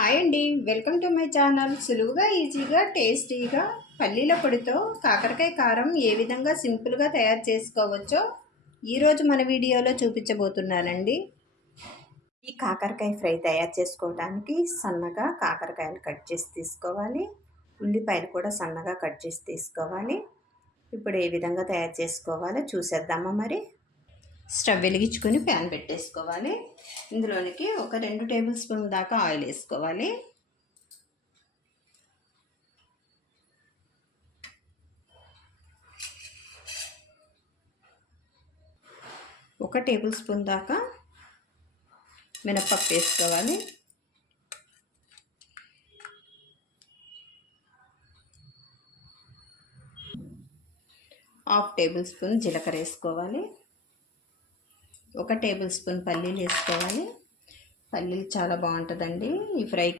Hi అండి, welcome to my channel. సులువుగా ఈజీగా టేస్టీగా పల్లీల పొడితో కాకరకాయ కారం ఏ విధంగా సింపుల్గా తయారు చేసుకోవచ్చో ఈరోజు మన వీడియోలో చూపించబోతున్నానండి. ఈ కాకరకాయ ఫ్రై తయారు చేసుకోవడానికి సన్నగా కాకరకాయలు కట్ చేసి తీసుకోవాలి. ఉల్లిపాయలు కూడా సన్నగా కట్ చేసి తీసుకోవాలి. ఇప్పుడు ఏ విధంగా తయారు చేసుకోవాలో చూసేద్దామా మరి. స్టవ్ వెలిగించుకొని ప్యాన్ పెట్టేసుకోవాలి. ఇందులోనికి ఒక 2 టేబుల్ స్పూన్ల దాకా ఆయిల్ వేసుకోవాలి. ఒక టేబుల్ స్పూన్ దాకా మినపప్పు వేసుకోవాలి. హాఫ్ టేబుల్ స్పూన్ జీలకర్ర వేసుకోవాలి. ఒక టేబుల్ స్పూన్ పల్లీలు వేసుకోవాలి. పల్లీలు చాలా బాగుంటుందండి ఈ ఫ్రై.